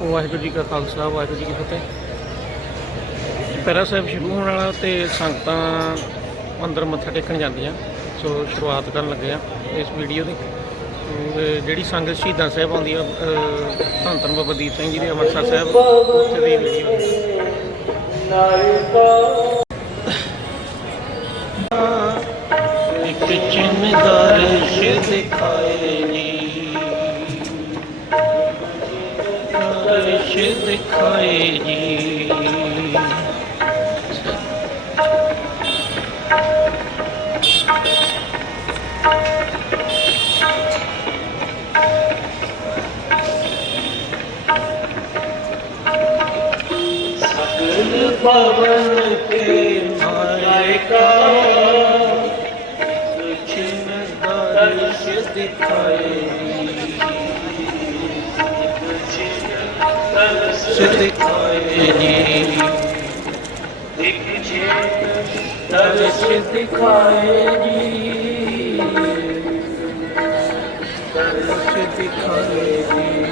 ਵਾਹਿਗੁਰੂ ਜੀ ਕਾ ਖਾਲਸਾ, ਵਾਹਿਗੁਰੂ ਜੀ ਕੀ ਫਤਿਹ। ਪੈਰਾ ਸਾਹਿਬ ਸ਼ੁਰੂ ਹੋਣ ਵਾਲਾ ਤੇ ਸੰਗਤਾਂ ਅੰਦਰ ਮੱਥਾ ਟੇਕਣ ਜਾਂਦੀਆਂ, ਸੋ ਸ਼ੁਰੂਆਤ ਕਰਨ ਲੱਗੇ ਆ ਇਸ ਵੀਡੀਓ ਦੀ। ਜਿਹੜੀ ਸੰਗਤ ਸ਼ਹੀਦਾਂ ਸਾਹਿਬ ਆਉਂਦੀ ਆ ਧੰਨ ਧੰਨ ਬਾਬਾ ਦੀਪ ਸਿੰਘ ਜੀ ਦੇ, ਅੰਮ੍ਰਿਤਸਰ ਸਾਹਿਬ, ਉੱਥੇ ਦੀ ਵੀਡੀਓ ਇੱਕ ਚਿੰਨਦਾਰ ਸ਼ਿਰ ਦਿਖਾਏ ਦਰਸ਼ ਦਿਖਾਏ ਕੁਛ ਦਿਖਾਏਗੀ। ਦਰਸ਼ ਦਿਖਾਏਗੀ।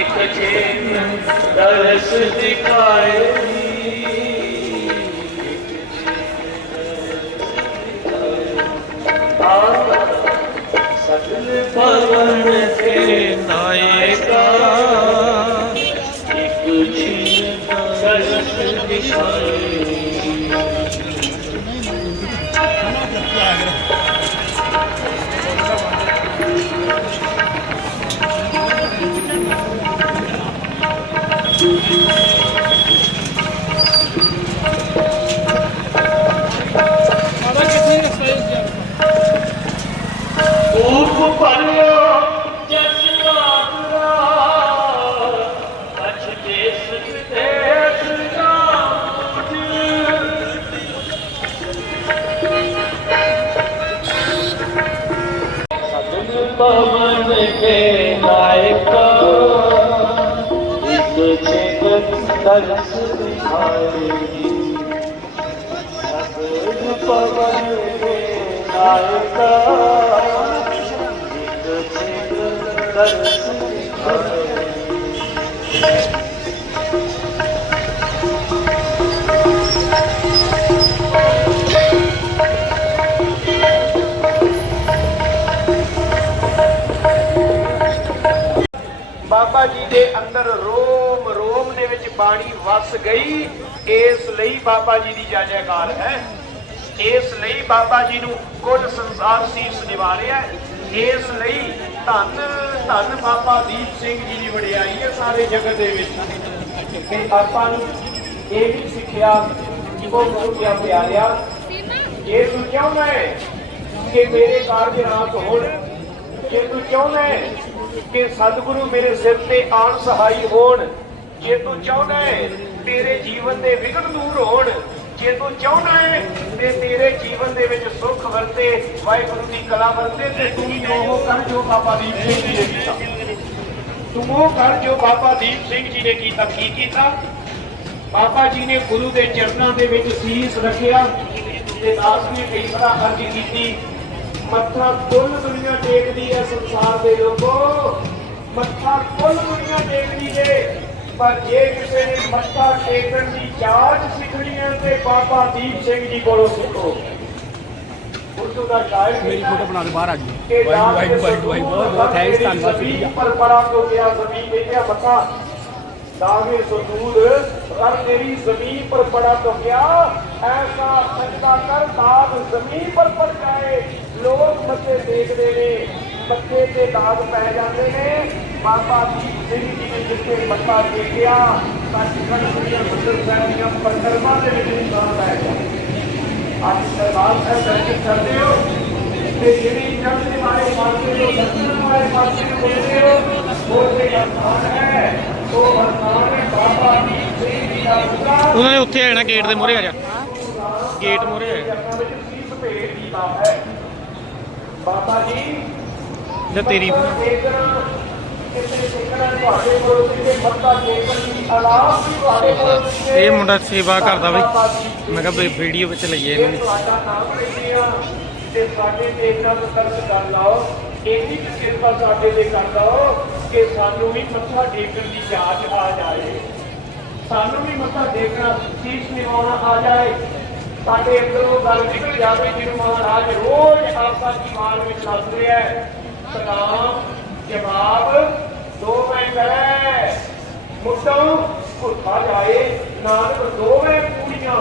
ਇੱਕ ਚੇਨ ਦਰਸ਼ ਦਿਖਾਏਗੀ। ਪਵਨ ਤੇ ਨਾਇਕਾ। ਇੱਕ ਚੀਨ ਦਰਸ਼ ਦਿਖਾਏ ਸਤਿ ਪਵਨ ਕੇ ਨਾਇਕਾ ਇੱਕ ਚੇਤਨ ਦਰਸ ਦਿਖਾਏਗੀ ਸਤਿ ਪਵਨ ਕੇ ਨਾਇਕਾ ਇੱਕ ਚੇਤਨ ਬਾਬਾ ਜੀ ਦੇ ਅੰਦਰ ਰੋਮ ਰੋਮ ਦੇ ਵਿੱਚ ਬਾਣੀ ਵਸ ਗਈ। ਇਸ ਲਈ ਬਾਬਾ ਜੀ ਦੀ ਜੈ ਜੈਕਾਰ ਹੈ। ਇਸ ਲਈ ਬਾਬਾ ਜੀ ਨੂੰ ਕੁੱਲ ਸੰਸਾਰ ਸੀਸ ਨਿਵਾ ਇਸ ਲਈ ਧੰਨ ਧੰਨ ਬਾਬਾ ਦੀਪ ਸਿੰਘ ਜੀ ਦੀ ਵਡਿਆਈ ਹੈ ਸਾਰੇ ਜਗਤ ਦੇ ਵਿੱਚ। ਤੇ ਆਪਾਂ ਨੂੰ ਇਹ ਵੀ ਸਿੱਖਿਆ ਕਿ ਉਹ ਗੁਰੂ ਪਿਆ ਪਿਆਰਿਆ। ਜੇ ਤੂੰ ਚਾਹੁੰਦਾ ਹੈ ਕਿ ਮੇਰੇ ਕਾਰਜ ਰਾਸ ਹੋਣ। ਜੇ ਤੂੰ ਚਾਹੁੰਦਾ ਹੈ ਕਿ ਸਤਿਗੁਰੂ ਮੇਰੇ ਸਿਰ ਤੇ ਆਣ ਸਹਾਈ ਹੋਣ। ਜੇ ਤੂੰ ਚਾਹੁੰਦਾ ਹੈ ਤੇਰੇ ਜੀਵਨ ਦੇ ਵਿਘਨ ਦੂਰ ਹੋਣ, ਜੇ ਤੂੰ ਚਾਹੁੰਦਾ ਹੈ ਤੇ ਤੇਰੇ ਜੀਵਨ ਦੇ ਵਿੱਚ ਸੁੱਖ ਵਰਤੇ, ਵਾਹਿਗੁਰੂ ਦੀ ਕਲਾ ਵਰਤੇ, ਤੇ ਤੂੰ ਉਹ ਕਰ ਜੋ ਬਾਬਾ ਦੀਪ ਸਿੰਘ ਜੀ ਨੇ ਕੀਤਾ। ਤੂੰ ਉਹ ਕਰ ਜੋ ਬਾਬਾ ਦੀਪ ਸਿੰਘ ਜੀ ਨੇ ਕੀਤਾ, ਕੀ ਕੀਤਾ? ਬਾਬਾ ਜੀ ਨੇ ਗੁਰੂ ਦੇ ਚਰਨਾਂ ਦੇ ਵਿੱਚ ਸੀਸ ਰੱਖਿਆ ਤੇ ਦਾਸ ਨੇ ਕਈ ਵਾਰ ਅਰਜ਼ ਕੀਤੀ ਮੱਥਾ ਕੁੱਲ ਦੁਨੀਆ ਟੇਕਦੀ ਹੈ ਸੰਸਾਰ ਦੇ ਲੋਕੋ। ਮੱਥਾ ਕੁੱਲ ਦੁਨੀਆ ਟੇਕਦੀ ਏ ਪਰ ਜੇ ਕਿਸੇ ਨੇ ਮੱਥਾ ਟੇਕਣ ਦੀ ਜਾਚ ਸਿੱਖਣੀ ਹੈ ਤੇ ਬਾਬਾ ਦੀਪ ਸਿੰਘ ਜੀ ਕੋਲੋਂ ਸਿੱਖੋ। ਉਰਦੂ ਦਾ ਸ਼ਾਇਰ ਮੇਰੀ ਫੋਟੋ ਬਣਾ ਕੇ ਬਾਹਰ ਆ ਜੀ ਵਾਹਿਗੁਰੂ ਵਾਹਿਗੁਰੂ ਵਾਹਿਗੁਰੂ ਬਹੁਤ ਬਹੁਤ ਥੈਂਕਸ ਧੰਨਵਾਦ ਸ਼ੁਕਰੀਆ ਪਰ ਬੜਾ ਤੋਂ ਗਿਆ ਜ਼ਮੀਨ ਤੇ ਕਿਆ ਮੱਥਾ ਦਾਵੇ ਸਦੂਦ ਕਰ ਤੇਰੀ ਜ਼ਮੀਨ ਪਰ ਬੜਾ ਤੋਂ ਗਿਆ। ਐਸਾ ਸਜਦਾ ਕਰ ਦਾਗ ਜ਼ਮੀਨ ਪਰ ਪੜ ਜਾਏ ਲੋਕ ਮੱਥੇ ਦੇਖਦੇ ਨੇ ਮੱਥੇ ਤੇ ਦਾਗ ਪੈ ਜਾਂਦੇ ਨੇ। ਬਾਬਾ ਦੀਪ ਸਿੰਘ ਜੀ ਨੇ ਜਿੱਥੇ ਮੱਥਾ ਟੇਕਿਆ ਤਾਂ ਚਿਕਨ ਦੀਆਂ ਸੁੰਦਰ ਸਾਹਿਬ ਦੀਆਂ ਪਰਕਰਮਾਂ ਦੇ ਵਿੱਚ ਨਿਸ਼ਾਨ ਪੈ ਗਿਆ। ਅੱਜ ਦਰਬਾਰ ਸਾਹਿਬ ਦਰਸ਼ਨ ਕਰਦੇ ਹੋ ਤੇ ਜਿਹੜੀ ਜੰਗ ਦੇ ਬਾਰੇ ਪਾਸੇ ਜੋ ਦਰਸ਼ਨ ਬਾਰੇ ਪਾਸੇ ਨੂੰ ਬੋਲਦੇ ਹੋ ਉਹ ਤੇ ਅਰਥਾਨ ਹੈ ਉਹ ਅਰਥਾਨ ਹੈ ਬਾਬਾ ਦੀਪ ਸਿੰਘ ਜੀ ਦਾ ਪੁੱਤਰਾ। ਉਹਨਾਂ ਨੇ ਉੱਥੇ ਆਣਾ ਗੇਟ ਦੇ ਮੂਹਰੇ ਆ ਜਾ। ਗੇਟ ਮੂਹਰੇ ਆ ਵਿੱਚ ਸੀਸ ਭੇਟ ਕੀਤਾ ਹੈ। ਬਾਬਾ ਜੀ ਲੈ ਤੇਰੀ ਇਹ ਮੁੰਡਾ ਸੇਵਾ ਕਰਦਾ ਬਈ। ਮੈਂ ਕਿਹਾ ਵੀਡੀਓ ਵਿੱਚ ਲਈਏ ਜੇ ਇਹਨੂੰ ਤੇ ਸਾਡੇ ਤੇ ਇਹਨਾਂ ਨੂੰ ਦਰਦ ਕਰ ਲਾਓ ਇੰਨੀ ਕੁ ਕਿਰਪਾ ਸਾਡੇ ਤੇ ਕਰ ਲਾਓ ਕਿ ਸਾਨੂੰ ਵੀ ਮੱਥਾ ਟੇਕਣ ਦੀ ਜਾਚ ਆ ਜਾਏ। ਸਾਨੂੰ ਵੀ ਮੱਥਾ ਟੇਕਣਾ ਸੀਸ ਨਿਵਾਉਣਾ ਆ ਜਾਏ। ਸਾਡੇ ਅੰਦਰੋਂ ਗੱਲ ਨਿਕਲ ਜਾਵੇ ਜਿਹਨੂੰ ਮਹਾਰਾਜ ਰੋਜ਼ ਆਪਾ ਜੀਵਾਨ ਵਿੱਚ ਦੱਸ ਰਿਹਾ ਹੈ। ਸਲਾਮ, ਜਵਾਬ, ਦੋ ਮਿੰਟ ਹੈ। ਮੁੱਢੋਂ ਭੁੱਖਾ ਜਾਏ, ਨਾਨਕ ਦੋਵੇਂ ਪੂਰੀਆਂ।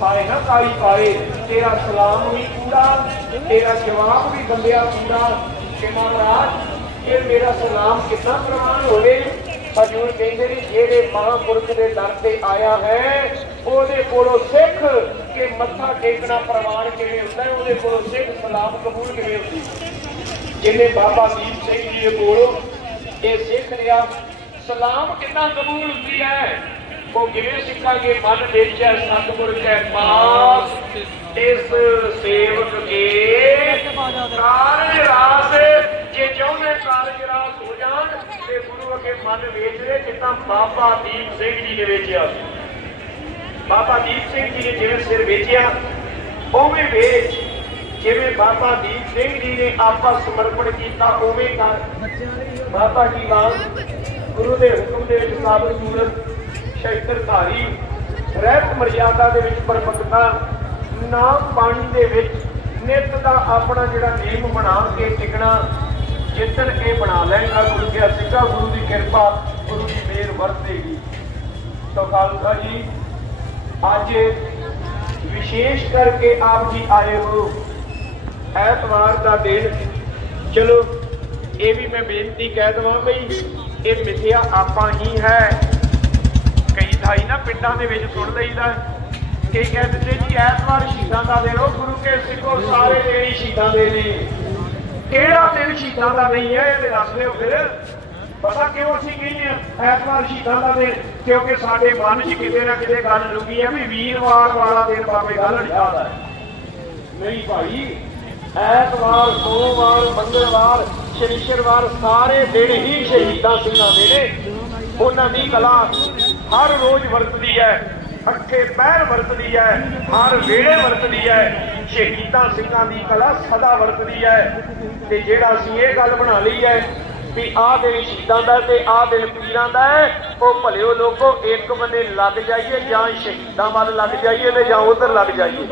ਪਾਏ ਨਾ ਕਾਈ ਪਾਏ, ਤੇਰਾ ਸਲਾਮ ਵੀ ਪੂਰਾ, ਤੇਰਾ ਜਵਾਬ ਵੀ ਬੰਦਿਆ ਪੂਰਾ। ਕਿ ਮਹਾਰਾਜ ਇਹ ਮੇਰਾ ਸਲਾਮ ਕਿੰਨਾ ਪ੍ਰਮਾਣ ਹੋਵੇ ਹਜੂਰ ਕਹਿੰਦੇ ਨੇ, ਜਿਹੜੇ ਮਹਾਂਪੁਰਖ ਦੇ ਦਰ ਤੇ ਆਇਆ ਹੈ ਉਹਦੇ ਕੋਲੋਂ ਸਿੱਖ ਕਿ ਮੱਥਾ ਟੇਕਣਾ ਪ੍ਰਵਾਨ ਕਿਵੇਂ ਹੁੰਦਾ ਹੈ, ਉਹਦੇ ਕੋਲੋਂ ਸਿੱਖ ਸਲਾਮ ਕਬੂਲ ਕਿਵੇਂ ਹੁੰਦੀ ਹੈ? ਜਿਹਨੇ ਬਾਬਾ ਦੀਪ ਸਿੰਘ ਜੀ ਦੇ ਕੋਲੋਂ ਇਹ ਸਿੱਖ ਲਿਆ ਸਲਾਮ ਕਿੰਨਾ ਕਬੂਲ ਹੁੰਦੀ ਹੈ? ਉਹ ਕਿਵੇਂ ਸਿੱਖਾਂਗੇ? ਮਨ ਵਿੱਚ ਸਤਿਗੁਰ ਕੈ ਪਾਸ। ਇਸ ਸੇਵਕ ਕੇ ਕਾਰਜ ਰਾਸ, ਜੇ ਚਾਹੁੰਦੇ ਕਾਰਜ ਰਾਸ ਹੋ ਜਾਣ, ਤੇ ਗੁਰੂ ਅੱਗੇ ਮਨ ਵੇਚਦੇ, ਜਿੱਦਾਂ ਬਾਬਾ ਦੀਪ ਸਿੰਘ ਜੀ ਨੇ ਵੇਚਿਆ ਸੀ। ਬਾਬਾ ਦੀਪ ਸਿੰਘ ਜੀ ਨੇ ਜਿਵੇਂ ਸਿਰ ਵੇਚਿਆ, ਉਵੇਂ ਵੇਚ। ਜਿਵੇਂ ਬਾਬਾ ਦੀਪ ਸਿੰਘ ਜੀ ਨੇ ਆਪਾ ਸਮਰਪਣ ਕੀਤਾ, ਉਵੇਂ ਕਰ। ਬਾਬਾ ਜੀ ਵਾਂਗ ਗੁਰੂ ਦੇ ਹੁਕਮ ਦੇ ਵਿੱਚ ਸਾਬਤ ਸੂਰਤ ਸ਼ੈਤਰ ਰਹਿਤ ਮਰਿਆਦਾ ਦੇ ਵਿੱਚ ਪਰਮਕਤਾ ਨਾਮ ਪਾਣੀ ਦੇ ਵਿੱਚ ਨਿਤ ਦਾ ਆਪਣਾ ਜਿਹੜਾ ਨੇਮ ਬਣਾ ਕੇ ਟਿਕਣਾ ਜਿੱਦਣ ਇਹ ਬਣਾ ਲੈਣਾ ਗੁਰੂ ਕਿਹਾ ਸਿੱਖਾ ਗੁਰੂ ਦੀ ਕਿਰਪਾ ਗੁਰੂ ਦੀ ਮਿਹਰ ਵਰਤੇਗੀ। ਤਾਂ ਖਾਲਸਾ ਜੀ ਅੱਜ ਵਿਸ਼ੇਸ਼ ਕਰਕੇ ਆਪ ਜੀ ਆਏ ਹੋ। ਐਤਵਾਰ ਦਾ ਦਿਨ। ਚਲੋ, ਇਹ ਵੀ ਮੈਂ ਬੇਨਤੀ ਕਹਿ ਦਵਾਂ ਬਈ ਇਹ ਮਿਥਿਆ ਆਪਾਂ ਹੀ ਹੈ। ਕਈ ਥਾਈ ਨਾ ਪਿੰਡਾਂ ਦੇ ਵਿੱਚ ਸੁਣ ਲਈਦਾ। ਕਈ ਕਹਿ ਦਿੰਦੇ ਜੀ, ਐਤਵਾਰ ਸ਼ਹੀਦਾਂ ਦਾ ਦਿਨ, ਉਹ ਗੁਰੂ ਕੇ ਸਿੱਖੋ ਸਾਰੇ ਦਿਨ ਹੀ ਸ਼ਹੀਦਾਂ ਦੇ ਨੇ। ਕਿਹੜਾ ਦਿਨ ਸ਼ਹੀਦਾਂ ਦਾ ਨਹੀਂ ਹੈ, ਇਹ ਦੱਸ ਦਿਓ ਫਿਰ। ਪਤਾ ਕਿਉਂ ਅਸੀਂ ਕਹਿੰਦੇ ਆ ਐਤਵਾਰ ਸ਼ਹੀਦਾਂ ਦਾ ਦਿਨ, ਕਿਉਂਕਿ ਸਾਡੇ ਮਨ 'ਚ ਕਿਤੇ ਨਾ ਕਿਤੇ ਗੱਲ ਲੁਕੀ ਹੈ ਵੀ ਵੀਰਵਾਰ ਵਾਲਾ ਦਿਨ ਬਾਬੇ ਗੱਲ ਯਾਦ ਨਹੀਂ ਭਾਈ, ਐਤਵਾਰ, ਸੋਮਵਾਰ, ਮੰਗਲਵਾਰ ਸ਼ਨੀਚਰਵਾਰ ਸਾਰੇ ਦਿਨ ਹੀ ਸ਼ਹੀਦਾਂ ਸਿੰਘਾਂ ਦੇ ਨੇ। ਉਹਨਾਂ ਦੀ ਕਲਾ ਹਰ ਰੋਜ਼ ਵਰਤਦੀ ਹੈ ਅੱਠੇ ਪੈਰ ਵਰਤਦੀ ਹੈ ਹਰ ਵੇਲੇ ਵਰਤਦੀ ਹੈ ਸ਼ਹੀਦਾਂ ਸਿੰਘਾਂ ਦੀ ਕਲਾ ਸਦਾ ਵਰਤਦੀ ਹੈ ਤੇ ਜਿਹੜਾ ਅਸੀਂ ਇਹ ਗੱਲ ਬਣਾ ਲਈ ਹੈ ਵੀ ਆਹ ਦਿਨ ਸ਼ਹੀਦਾਂ ਦਾ ਤੇ ਆਹ ਦਿਨ ਪੀਰਾਂ ਦਾ ਹੈ। ਉਹ ਭਲਿਓ ਲੋਕੋ, ਇੱਕ ਬੰਨੇ ਲੱਗ ਜਾਈਏ ਜਾਂ ਸ਼ਹੀਦਾਂ ਵੱਲ ਲੱਗ ਜਾਈਏ ਤੇ ਜਾਂ ਉਧਰ ਲੱਗ ਜਾਈਏ।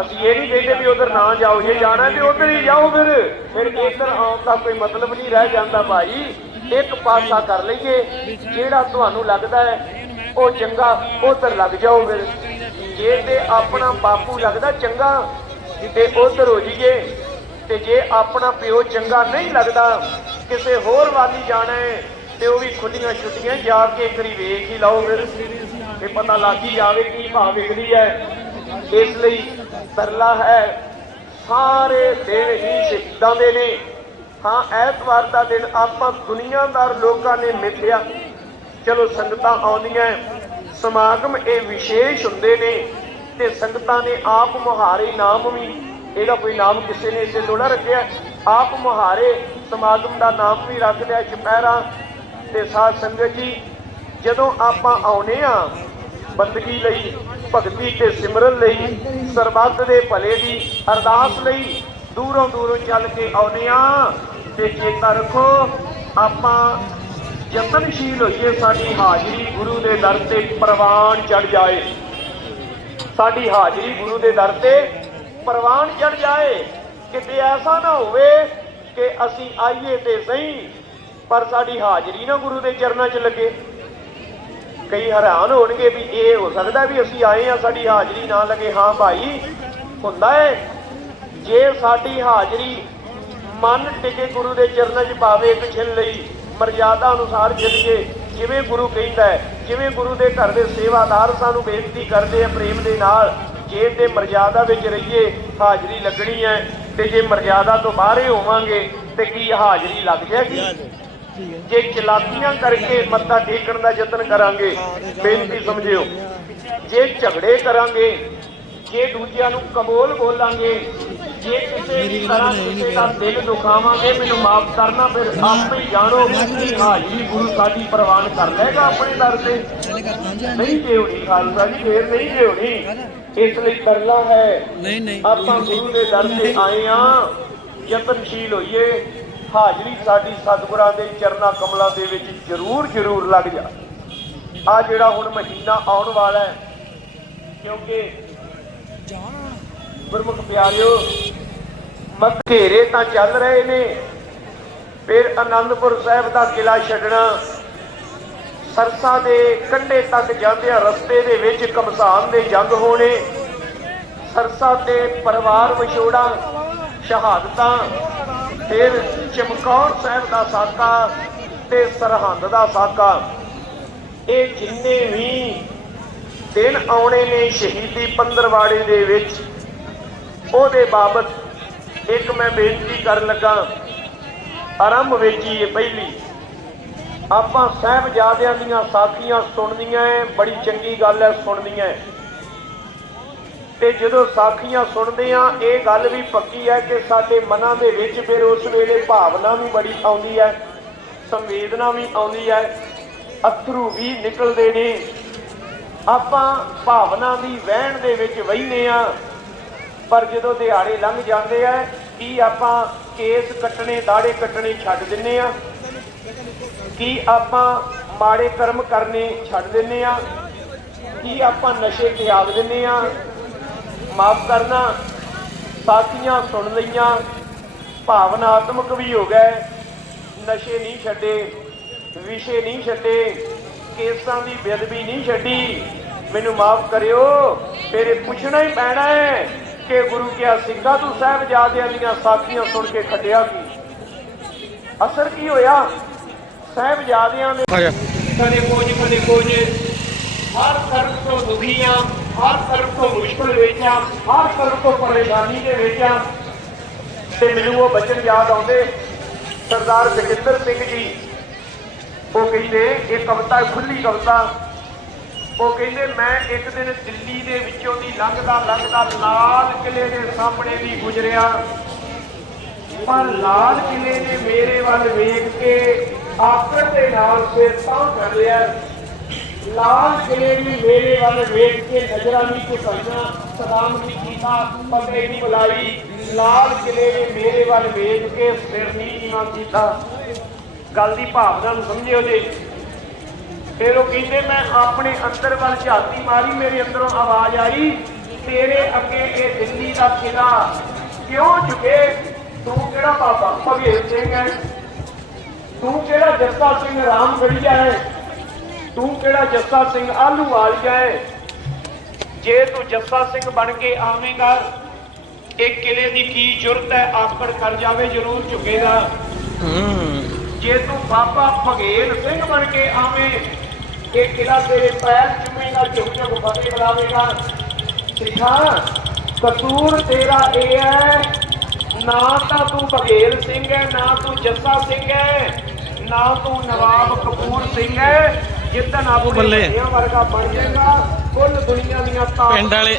ਅਸੀਂ ਇਹ ਨਹੀਂ ਕਹਿੰਦੇ ਵੀ ਉਧਰ ਨਾ ਜਾਓ, ਜੇ ਜਾਣਾ ਤੇ ਉਧਰ ਹੀ ਜਾਓ ਫਿਰ। ਫਿਰ ਇੱਧਰ ਆਉਣ ਦਾ ਕੋਈ ਮਤਲਬ ਨਹੀਂ ਰਹਿ ਜਾਂਦਾ ਭਾਈ। ਇੱਕ ਪਾਸਾ ਕਰ ਲਈਏ, ਜਿਹੜਾ ਤੁਹਾਨੂੰ ਲੱਗਦਾ ਹੈ, ਉਹ ਚੰਗਾ ਉਧਰ ਲੱਗ ਜਾਓ ਫਿਰ। ਜੇ ਤੇ ਆਪਣਾ ਬਾਪੂ ਲੱਗਦਾ ਚੰਗਾ, ਤੇ ਉਧਰ ਹੋ ਜਾਈਏ। ਤੇ ਜੇ ਆਪਣਾ ਪਿਓ ਚੰਗਾ ਨਹੀਂ ਲੱਗਦਾ, ਕਿਸੇ ਹੋਰ ਵਾਲੀ ਜਾਣਾ ਹੈ, ਤੇ ਉਹ ਵੀ ਖੁੱਲੀਆਂ ਛੁੱਟੀਆਂ ਜਾ ਕੇ ਇੱਕ ਵਾਰੀ ਵੇਖ ਹੀ ਲਓ ਫਿਰ, ਤੇ ਪਤਾ ਲੱਗ ਹੀ ਜਾਵੇ ਕੀ ਭਾਅ ਵਿਕਦੀ ਹੈ। ਇਸ ਲਈ ਤਰਲਾ ਹੈ, ਸਾਰੇ ਦਿਨ ਹੀ ਸ਼ਹੀਦਾਂ ਦੇ ਨੇ। ਹਾਂ, ਐਤਵਾਰ ਦਾ ਦਿਨ ਆਪਾਂ ਦੁਨੀਆਦਾਰ ਲੋਕਾਂ ਨੇ ਮਿੱਥਿਆ। ਚਲੋ ਸੰਗਤਾਂ ਆਉਂਦੀਆਂ, ਸਮਾਗਮ ਇਹ ਵਿਸ਼ੇਸ਼ ਹੁੰਦੇ ਨੇ, ਤੇ ਸੰਗਤਾਂ ਨੇ ਆਪ ਮੁਹਾਰੇ ਨਾਮ ਵੀ ਇਹਦਾ ਕੋਈ ਨਾਮ ਕਿਸੇ ਨੇ ਇਸੇ ਥੋੜਾ ਰੱਖਿਆ। ਆਪ ਮੁਹਾਰੇ ਸਮਾਗਮ ਦਾ ਨਾਮ ਵੀ ਰੱਖ ਲਿਆ ਚੁਪਹਿਰਾ ਤੇ ਸਾਧ ਸੰਗਤ ਜੀ, ਜਦੋਂ ਆਪਾਂ ਆਉਨੇ ਆ ਬੰਦਗੀ ਲਈ, ਭਗਤੀ ਤੇ ਸਿਮਰਨ ਲਈ, ਸਰਬੱਤ ਦੇ ਭਲੇ ਦੀ ਅਰਦਾਸ ਲਈ ਦੂਰੋਂ ਦੂਰੋਂ ਚੱਲ ਕੇ ਆਉਨੇ ਆ ਤੇ ਚੇਤਾ ਰੱਖੋ, ਆਪਾਂ ਯਤਨਸ਼ੀਲ ਹੋਈਏ ਸਾਡੀ ਹਾਜ਼ਰੀ ਗੁਰੂ ਦੇ ਦਰ ਤੇ ਪ੍ਰਵਾਨ ਚੜ ਜਾਏ। ਸਾਡੀ ਹਾਜ਼ਰੀ ਗੁਰੂ ਦੇ ਦਰ ਤੇ ਪ੍ਰਵਾਨ ਚੜ ਜਾਏ, ਕਿਤੇ ਐਸਾ ਨਾ ਹੋਵੇ ਕਿ ਅਸੀਂ ਆਈਏ ਤੇ ਸਹੀ, ਪਰ ਸਾਡੀ ਹਾਜ਼ਰੀ ਨਾ ਗੁਰੂ ਦੇ ਚਰਨਾਂ 'ਚ ਲੱਗੇ। ਕਈ ਹੈਰਾਨ ਹੋਣਗੇ ਵੀ ਇਹ ਹੋ ਸਕਦਾ ਵੀ ਅਸੀਂ ਆਏ ਆ ਸਾਡੀ ਹਾਜ਼ਰੀ ਨਾ ਲੱਗੇ। ਹਾਂ ਭਾਈ, ਹੁੰਦਾ ਹੈ ਜੇ ਸਾਡੀ ਹਾਜ਼ਰੀ ਮਨ ਟਿਕੇ ਗੁਰੂ ਦੇ ਚਰਨਾਂ 'ਚ ਪਾਵੇ ਇੱਕ ਛਿਨ ਲਈ, ਮਰਜ਼ਾਦਾ ਅਨੁਸਾਰ ਚੱਲੀਏ। ਜਿਵੇਂ ਗੁਰੂ ਕਹਿੰਦਾ ਹੈ, ਜਿਵੇਂ ਗੁਰੂ ਦੇ ਘਰ ਦੇ ਸੇਵਾਦਾਰ ਸਾਨੂੰ ਬੇਨਤੀ ਕਰਦੇ ਆ ਪ੍ਰੇਮ ਦੇ ਨਾਲ ਜੇ ਤੇ ਮਰਜ਼ਾਦਾ ਵਿੱਚ ਰਹੀਏ ਹਾਜ਼ਰੀ ਲੱਗਣੀ ਹੈ ਤੇ ਜੇ ਮਰਜ਼ਾਦਾ ਤੋਂ ਬਾਹਰੇ ਹੋਵਾਂਗੇ ਤੇ ਕੀ ਹਾਜ਼ਰੀ ਲੱਗ ਜਾਏਗੀ? ਜੇ। ਚਲਾਕੀਆਂ ਕਰਕੇ ਮੱਥਾ ਟੇਕਣ ਦਾ ਯਤਨ ਕਰਾਂਗੇ ਬੇਨਤੀ ਸਮਝਿਓ। ਜੇ ਝਗੜੇ ਕਰਾਂਗੇ ਜੇ ਦੂਜਿਆਂ ਨੂੰ ਕਬੂਲ ਬੋਲਾਂਗੇ ਜੇ ਕਿਸੇ ਵੀ ਤਰ੍ਹਾਂ ਕਿਸੇ ਦਾ ਦਿਲ ਦੁਖਾਵਾਂਗੇ ਮੈਨੂੰ ਮਾਫ ਕਰਨਾ ਫਿਰ ਆਪੇ ਹੀ ਜਾਣੋ ਕਿ ਹਾਜ਼ਰੀ ਗੁਰੂ ਸਾਡੀ ਪ੍ਰਵਾਨ ਕਰ ਲਏਗਾ ਆਪਣੇ ਦਰ ਤੇ। ਨਹੀਂ ਦੇਉਣੀ ਖਾਲਸਾ ਜੀ ਫੇਰ ਨਹੀਂ ਦੇਉਣੀ ਇਸ ਲਈ ਕਰਲਾ ਹੈ। ਨਹੀਂ ਨਹੀਂ। ਆਪਾਂ ਗੁਰੂ ਦੇ ਦਰ ਤੇ ਆਏ ਆ ਯਤਨਸ਼ੀਲ ਹੋਈਏ। ਹਾਜ਼ਰੀ ਸਾਡੀ ਸਤਿਗੁਰਾਂ ਦੇ ਚਰਨਾਂ ਕਮਲਾਂ ਦੇ ਵਿੱਚ ਜ਼ਰੂਰ ਜ਼ਰੂਰ ਲੱਗ ਜਾ। ਆ ਜਿਹੜਾ ਹੁਣ ਮਹੀਨਾ ਆਉਣ ਵਾਲਾ ਹੈ ਕਿਉਂਕਿ ਗੁਰਮੁਖ ਪਿਆਰਿਓ ਮਧੇਰੇ ਤਾਂ ਚੱਲ ਰਹੇ ਨੇ। ਫਿਰ ਆਨੰਦਪੁਰ ਸਾਹਿਬ ਦਾ ਕਿਲਾ ਛੱਡਣਾ ਸਰਸਾ ਦੇ ਕੰਢੇ ਤੱਕ ਜਾਂਦਿਆਂ ਰਸਤੇ ਦੇ ਵਿੱਚ ਕਮਸਾਨ ਦੇ ਜੰਗ ਹੋਣੇ, ਸਰਸਾ ਤੇ ਪਰਿਵਾਰ ਵਿਛੋੜਾ, ਸ਼ਹਾਦਤਾਂ, ਫਿਰ ਚਮਕੌਰ ਸਾਹਿਬ ਦਾ ਸਾਕਾ ਤੇ ਸਰਹੰਦ ਦਾ ਸਾਕਾ। ਇਹ ਜਿੰਨੇ ਵੀ ਦਿਨ ਆਉਣੇ ਨੇ ਸ਼ਹੀਦੀ ਪੰਦਰਵਾੜੇ ਦੇ ਵਿੱਚ, ਉਹਦੇ ਬਾਬਤ ਇੱਕ ਮੈਂ ਬੇਨਤੀ ਕਰਨ ਲੱਗਾ, ਆਰੰਭ ਵਿੱਚ ਹੀ ਪਹਿਲੀ ਆਪਾਂ ਸਾਹਿਬਜ਼ਾਦਿਆਂ ਦੀਆਂ ਸਾਖੀਆਂ ਸੁਣਨੀਆਂ ਹੈ ਬੜੀ ਚੰਗੀ ਗੱਲ ਹੈ ਸੁਣਨੀਆਂ ਹੈ ਤੇ ਜਦੋਂ ਸਾਖੀਆਂ ਸੁਣਦੇ ਆ, ਇਹ ਗੱਲ ਵੀ ਪੱਕੀ ਹੈ ਕਿ ਸਾਡੇ ਮਨਾਂ ਦੇ ਵਿੱਚ ਫਿਰ ਉਸ ਵੇਲੇ ਭਾਵਨਾ ਵੀ ਬੜੀ ਆਉਂਦੀ ਹੈ ਸੰਵੇਦਨਾ ਵੀ ਆਉਂਦੀ ਹੈ ਅਥਰੂ ਵੀ ਨਿਕਲਦੇ ਨੇ। ਆਪਾਂ ਭਾਵਨਾ ਦੀ ਵਹਿਣ ਦੇ ਵਿੱਚ ਵਹਿਨੇ ਆ, ਪਰ ਜਦੋਂ ਦਿਹਾੜੇ ਲੰਘ ਜਾਂਦੇ ਆ ਕੀ ਆਪਾਂ ਕੇਸ ਕੱਟਣੇ, ਦਾੜੇ ਕੱਟਣੇ ਛੱਡ ਦਿੰਨੇ ਆ? ਕੀ ਆਪਾਂ ਮਾੜੇ ਕਰਮ ਕਰਨੇ ਛੱਡ ਦਿੰਨੇ ਆ? ਕੀ ਆਪਾਂ ਨਸ਼ੇ ਤਿਆਗ ਦਿੰਨੇ ਆ? ਮਾਫ ਕਰਨਾ, ਸਾਥੀਆਂ ਸੁਣ ਲਈਆਂ, ਭਾਵਨਾਤਮਕ ਵੀ ਹੋ ਗਏ। ਨਸ਼ੇ ਨਹੀਂ ਛੱਡੇ, ਵਿਸ਼ੇ ਨਹੀਂ ਛੱਡੇ, ਕੇਸਾਂ ਦੀ ਬੇਦਬੀ ਨਹੀਂ ਛੱਡੀ। ਮੈਨੂੰ ਮਾਫ ਕਰਿਓ। ਫਿਰ ਪੁੱਛਣਾ ਹੀ ਪੈਣਾ ਹੈ ਕਿ ਗੁਰੂ ਕਿਆ ਸਿੱਖਾ ਤੂੰ ਸਾਹਿਬਜ਼ਾਦਿਆਂ ਦੀਆਂ ਸਾਖੀਆਂ ਸੁਣ ਕੇ ਖੱਟਿਆ ਕੀ? ਅਸਰ ਕੀ ਹੋਇਆ? ਸਾਹਿਬਜ਼ਾਦਿਆਂ ਦੇ ਕਦੇ ਕੁਝ ਕਦੇ ਕੁਝ। ਹਰ ਤਰਫ ਤੋਂ ਦੁਖੀਆਂ ਹਰ ਤਰਫ ਤੋਂ ਮੁਸ਼ਕਲ ਵਿੱਚ ਆ ਹਰ ਤਰਫ ਤੋਂ ਪਰੇਸ਼ਾਨੀ ਦੇ ਵਿੱਚ ਆ ਤੇ ਮੈਨੂੰ ਉਹ ਬਚਨ ਯਾਦ ਆਉਂਦੇ ਸਰਦਾਰ ਜਗਿੰਦਰ ਸਿੰਘ ਜੀ। ਉਹ ਕਹਿੰਦੇ ਇਹ ਕਵਿਤਾ ਖੁੱਲੀ ਕਵਿਤਾ। ਉਹ ਕਹਿੰਦੇ ਮੈਂ ਇੱਕ ਦਿਨ ਦਿੱਲੀ ਦੇ ਵਿੱਚੋਂ ਦੀ ਲੰਘਦਾ ਲੰਘਦਾ ਲਾਲ ਕਿਲੇ ਦੇ ਸਾਹਮਣੇ ਦੀ ਗੁਜ਼ਰਿਆ। ਪਰ ਲਾਲ ਕਿਲੇ ਨੇ ਮੇਰੇ ਵੱਲ ਵੇਖ ਕੇ ਆਕੜ ਦੇ ਨਾਲ ਸਿਰ ਤਾਂ ਕਰ ਲਿਆ। ਲਾਲ ਕਿਲੇ ਨੇ ਮੇਰੇ ਵੱਲ ਵੇਖ ਕੇ ਨਜ਼ਰਾਂ ਨਹੀਂ ਝੁਕਾਈਆਂ ਸਲਾਮ ਨਹੀਂ ਕੀਤਾ ਪੱਗੇ ਨਹੀਂ ਬੁਲਾਈ। ਲਾਲ ਕਿਲੇ ਨੇ ਮੇਰੇ ਵੱਲ ਵੇਖ ਕੇ ਸਿਰ ਨਹੀਂ ਨੀਵਾਂ ਕੀਤਾ। ਗੱਲ ਦੀ ਭਾਵਨਾ ਨੂੰ ਸਮਝਿਓ ਜੀ। ਫਿਰ ਉਹ ਕਹਿੰਦੇ, ਮੈਂ ਆਪਣੇ ਅੰਦਰ ਵੱਲ ਝਾਤੀ ਮਾਰੀ, ਮੇਰੇ ਅੰਦਰੋਂ ਆਵਾਜ਼ ਆਈ, ਤੇਰੇ ਅੱਗੇ ਇਹ ਦਿੱਲੀ ਦਾ ਕਿਲਾ ਕਿਉਂ ਝੁਕੇ ਤੂੰ ਕਿਹੜਾ ਬਾਬਾ ਭਗੇਲ ਸਿੰਘ ਹੈ? ਤੂੰ ਕਿਹੜਾ ਜੱਸਾ ਸਿੰਘ ਰਾਮਗੜੀਆ ਹੈ ਤੂੰ ਕਿਹੜਾ ਜੱਸਾ ਸਿੰਘ ਆਲੂ ਵਾਲੀਆ ਹੈ ਜੇ ਤੂੰ ਜੱਸਾ ਸਿੰਘ ਬਣ ਕੇ ਆਵੇਂਗਾ, ਇਹ ਕਿਲੇ ਦੀ ਕੀ ਜ਼ਰੂਰਤ ਹੈ? ਆਕੜ ਕਰ ਜਾਵੇ ਜ਼ਰੂਰ ਝੁਕੇਗਾ। ਜੇ ਤੂੰ ਬਾਬਾ ਭਗੇਲ ਸਿੰਘ ਬਣ ਕੇ ਆਵੇਂ, ਇਹ ਕਿਲਾ ਤੇਰੇ ਪੈਰ ਚੁੰਮੇਗਾ ਝੁਕ ਝੁਕ ਫਤਿਹ ਬੁਲਾਵੇਗਾ। ਸਿੱਖਾ, ਕਸੂਰ ਤੇਰਾ ਇਹ ਹੈ, ਨਾ ਤਾਂ ਤੂੰ ਭਗੇਲ ਸਿੰਘ ਹੈ, ਨਾ ਤੂੰ ਜੱਸਾ ਸਿੰਘ ਹੈ। ਨਾ ਤੂੰ ਨਵਾਬ ਕਪੂਰ ਸਿੰਘ ਹੈ ਜਿੱਦਨ ਆਪਣੇ ਬੱਲੇ। ਵਰਗਾ ਬਣ ਜਾਏਗਾ ਕੁੱਲ ਦੁਨੀਆ ਦੀਆਂ ਤਾਕਤਾਂ ਪਿੰਡ ਵਾਲੇ-